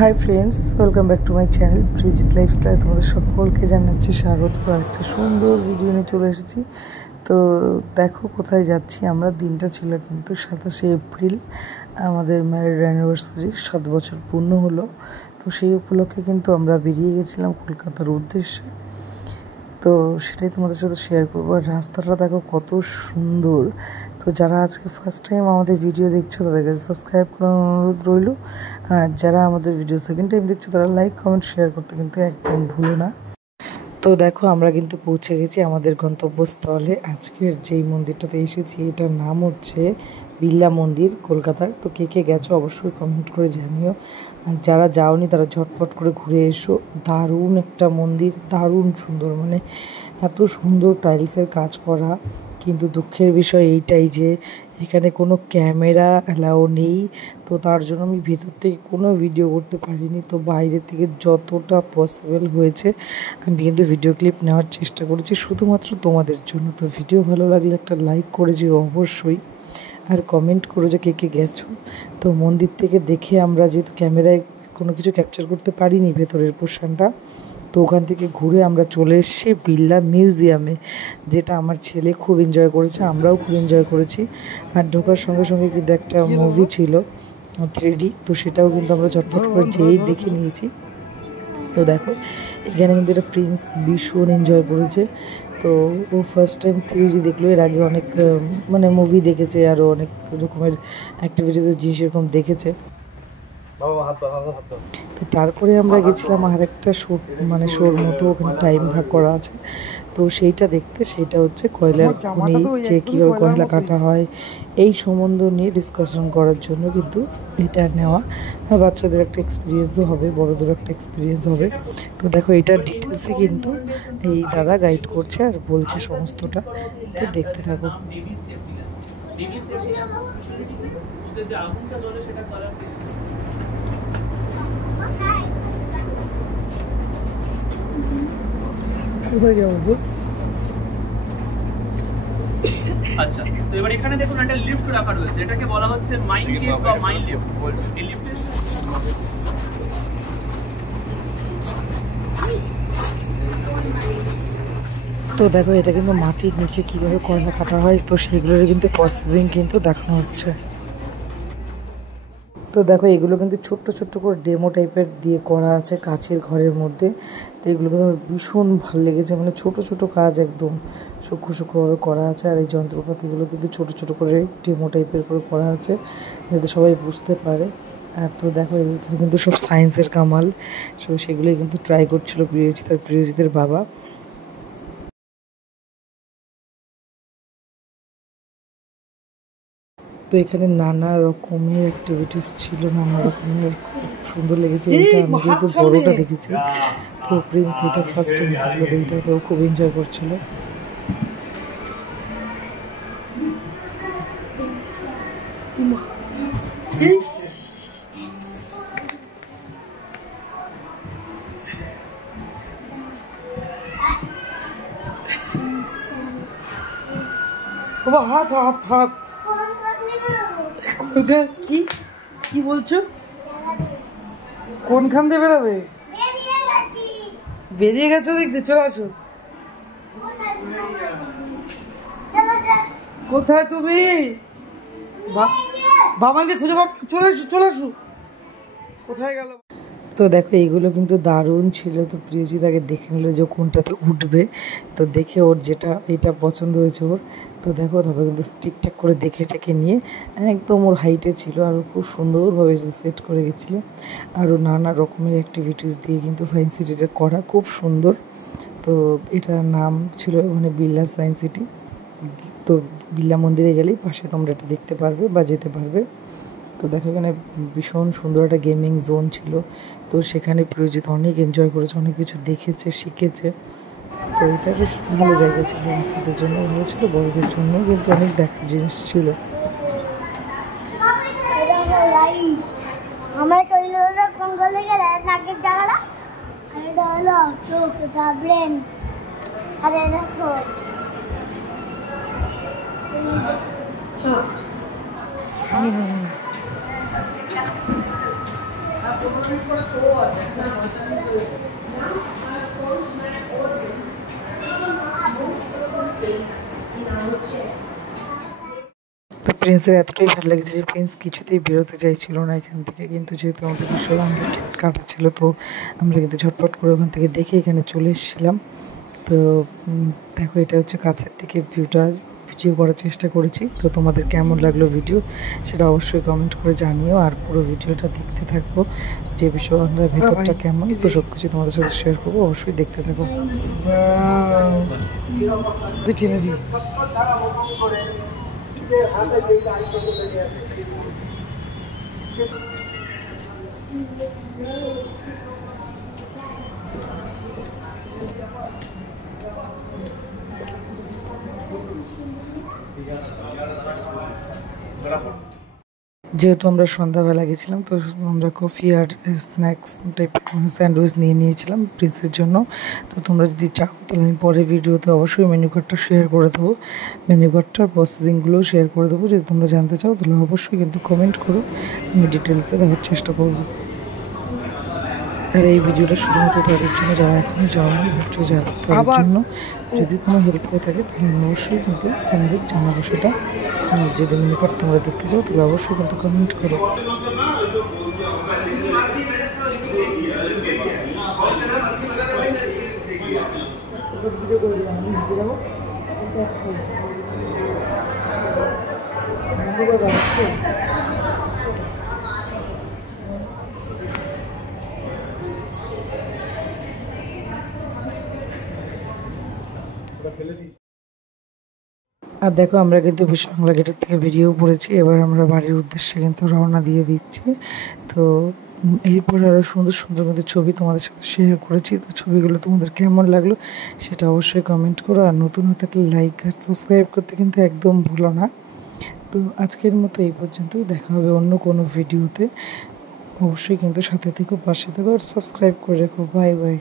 High friends, welcome back to my channel Prijit lifestyle. তোমাদের সকলকে জানাচ্ছি স্বাগত। তো একটা সুন্দর ভিডিও নিয়ে চলে এসেছি। তো দেখো কোথায় যাচ্ছি আমরা। দিনটা ছিল কিন্তু 27শে এপ্রিল, আমাদের ম্যারিড অ্যানিভার্সারি 7 বছর পূর্ণ হলো। তো সেই উপলক্ষে কিন্তু আমরা বেরিয়ে গেছিলাম কলকাতার উদ্দেশ্যে। তো সেটাই তোমাদের সাথে শেয়ার করবো। আর রাস্তাটা দেখো কত সুন্দর। তো যারা আজকে ফার্স্ট টাইম আমাদের ভিডিও দেখছো তাদের কাছে সাবস্ক্রাইব করার অনুরোধ রইল। আর যারা আমাদের ভিডিও সেকেন্ড টাইম দেখছো তারা লাইক কমেন্ট শেয়ার করতে কিন্তু একদম ভুলো না। তো দেখো আমরা কিন্তু পৌঁছে গেছি আমাদের গন্তব্যস্থলে। আজকের যেই মন্দিরটাতে এসেছি এটার নাম হচ্ছে বিড়লা মন্দির, কলকাতার। তো কে কে গেছো অবশ্যই কমেন্ট করে জানিও। আর যারা যাওনি তারা ঝটপট করে ঘুরে এসো। দারুণ একটা মন্দির, দারুণ সুন্দর, মানে এত সুন্দর টাইলসের কাজ করা। কিন্তু দুঃখের বিষয় এইটাই যে এখানে কোনো ক্যামেরা অ্যালাউ নেই। তো তার জন্য আমি ভেতর থেকে কোনো ভিডিও করতে পারিনি। তো বাইরে থেকে যতটা পসিবল হয়েছে আমি কিন্তু ভিডিও ক্লিপ নেওয়ার চেষ্টা করেছি শুধুমাত্র তোমাদের জন্য। তো ভিডিও ভালো লাগলে একটা লাইক করে যেও অবশ্যই, আর কমেন্ট করো যে কে কে গেছো। তো মন্দির থেকে দেখে আমরা যেহেতু ক্যামেরায় কোনো কিছু ক্যাপচার করতে পারিনি ভেতরের পোর্শনটা, তো ওখান থেকে ঘুরে আমরা চলে এসেছি বিড়লা মিউজিয়ামে, যেটা আমার ছেলে খুব এনজয় করেছে, আমরাও খুব এনজয় করেছি। আর ঢোকার সঙ্গে সঙ্গে কিন্তু একটা মুভি ছিল 3D, তো সেটাও কিন্তু আমরা চটপট করে যেই দেখে নিয়েছি। তো দেখো এখানে কিন্তু এটা প্রিন্স ভীষণ এনজয় করেছে। তো ও ফার্স্ট টাইম 3D দেখলো। এর আগে অনেক মানে মুভি দেখেছে, আরও অনেক রকমের অ্যাক্টিভিটিসের জিনিস এরকম দেখেছে। তো তারপরে আমরা গেছিলাম আর একটা শোর মতো, ওখানে টাইম ভাগ করা আছে। তো সেইটা দেখতে, সেইটা হচ্ছে কয়লার খনি, যে কীভাবে কয়লা কাটা হয় এই সম্বন্ধ নিয়ে ডিসকাশন করার জন্য কিন্তু এটা নেওয়া। আর বাচ্চাদের একটা এক্সপিরিয়েন্সও হবে, বড়োদের একটা এক্সপিরিয়েন্স হবে। তো দেখো এটার ডিটেলসই কিন্তু এই দাদা গাইড করছে আর বলছে সমস্তটা। তো দেখতে থাকো। কোথায় যাবো? আচ্ছা, তো এবার এখানে দেখুন একটা লিফট রাখা রয়েছে, এটাকে বলা হচ্ছে মাইন্ড কেস বা মাইন্ড লিফট। এই লিফটে তো দেখো এটা কিন্তু মাটির নিচে কীভাবে কয়লা কাটা হয়, তো সেগুলোর কিন্তু প্রসেসিং কিন্তু দেখানো হচ্ছে। তো দেখো এগুলো কিন্তু ছোট্ট ছোট্ট করে ডেমো টাইপের দিয়ে করা আছে কাচের ঘরের মধ্যে। তো এগুলো কিন্তু আমার ভীষণ ভালো লেগেছে, মানে ছোট ছোট কাজ একদম সূক্ষ্ম সূক্ষ্মভাবে করা আছে। আর এই যন্ত্রপাতিগুলো কিন্তু ছোট ছোট করে ডেমো টাইপের করে করা আছে যাতে সবাই বুঝতে পারে। আর তো দেখো এখানে কিন্তু সব সায়েন্সের কামাল, সেগুলোই কিন্তু ট্রাই করছিল প্রিয়জিতের বাবা। তো এখানে নানা রকমের অ্যাক্টিভিটিস ছিল, নানা রকমের, খুব সুন্দর লেগেছে। এইটা আমি যেহেতু বড়োটা দেখেছি, তো প্রিন্স এটা ফার্স্ট টাইম থাকলো, এইটা তো খুব এনজয় করছিল। হাত হাত হাত কি কি বলছো? কোনখান দিয়ে বেরোবে? বেরিয়ে গেছো দেখতে, চলে আসো। কোথায় তুমি? বাবাকে খুঁজে চলে আসো। কোথায় গেল? তো দেখো এইগুলো কিন্তু দারুণ ছিল। তো প্রিয়জিৎ আগে দেখে নিল যে কোনটাতে উঠবে। তো দেখে ওর যেটা এটা পছন্দ হয়েছে ওর। তো দেখো তারপরে কিন্তু ঠিকঠাক করে দেখে টেকে নিয়ে একদম ওর হাইটে ছিল, আর খুব সুন্দরভাবে সেট করে গেছিলো। আরও নানা রকমের অ্যাক্টিভিটিস দিয়ে কিন্তু সায়েন্স সিটিটা করা, খুব সুন্দর। তো এটার নাম ছিল মানে বিড়লা সায়েন্স সিটি। তো বিড়লা মন্দিরে গেলেই পাশে তোমরা এটা দেখতে পারবে বা যেতে পারবে। তো দেখো এখানে ভীষণ সুন্দর একটা গেমিং জোন ছিল। তো সেখানে প্রিয়জিৎ অনেক এনজয় করেছে, অনেক কিছু দেখেছে, শিখেছে। তো এটা বেশ ভালো জায়গা ছিল, বাচ্চাদের জন্য ভালো ছিল, বড়দের জন্য কিন্তু অনেক দেখার জিনিস ছিল। আমরা চলে গেলাম কোন গলে গেলে নাকের জায়গাটা, এটা হলো চোখ, এটা ব্রেন। আরে দেখো 15 মিনিট পরে শো আছে, 45 হয়েছে। তো প্রিন্সের এতটাই ভালো লেগেছে যে প্রিন্স কিছুতেই বেরোতে চাইছিল না এখান থেকে, কিন্তু যেহেতু আমাদের বিশাল আমাদের টিকিট কাটা ছিল, তো আমরা কিন্তু ঝটপট করে ওখান থেকে দেখে এখানে চলে এসেছিলাম। তো দেখো এটা হচ্ছে কাছের থেকে ভিডিও করার চেষ্টা করেছি। তো তোমাদের কেমন লাগলো ভিডিও সেটা অবশ্যই কমেন্ট করে জানিও, আর পুরো ভিডিওটা দেখতে থাকবো যে বিষয় আমরা ভেতরটা কেমন, তো সব কিছু তোমাদের সাথে শেয়ার করবো, অবশ্যই দেখতে থাকো। টেনে দিই। যেহেতু আমরা সন্ধ্যাবেলা গেছিলাম, তো আমরা কফি আর স্ন্যাক্স টাইপের স্যান্ডউইচ নিয়ে নিয়েছিলাম প্রিন্সের জন্য। তো তোমরা যদি চাও তাহলে আমি পরের ভিডিওতে অবশ্যই মেনু কার্ডটা শেয়ার করে দেবো, মেনু কার্ডটার প্রসেসিংগুলোও শেয়ার করে দেবো। যদি তোমরা জানতে চাও তাহলে অবশ্যই কিন্তু কমেন্ট করো, আমি ডিটেলসে দেখার চেষ্টা করবো। আর এই ভিডিওটা শুধুমাত্র তাদের জন্য যারা এখনও যাওয়ানি ভাবছো যারা, তাদের জন্য যদি কোনো হেল্প হয়ে থাকে তাহলে অবশ্যই কিন্তু তোমাদের জানাবো সেটা। যদি মেনু কার্ড তোমরা দেখতে চাও তাহলে অবশ্যই কিন্তু কমেন্ট করো। আর দেখো আমরা কিন্তু বিশ্ব বাংলা গেটের থেকে বেরিয়েও পড়েছি, এবার আমরা বাড়ির উদ্দেশ্যে কিন্তু রওনা দিয়ে দিচ্ছি। তো এরপর আরও সুন্দর সুন্দর কিন্তু ছবি তোমাদের সাথে শেয়ার করেছি। তো ছবিগুলো তোমাদের কেমন লাগলো সেটা অবশ্যই কমেন্ট করো, আর নতুন হয়ে থাকলে লাইক আর সাবস্ক্রাইব করতে কিন্তু একদম ভুলো না। তো আজকের মতো এই পর্যন্তই, দেখা হবে অন্য কোনো ভিডিওতে। অবশ্যই কিন্তু সাথে থেকো, পাশে থেকো আর সাবস্ক্রাইব করে রেখো। Bye bye.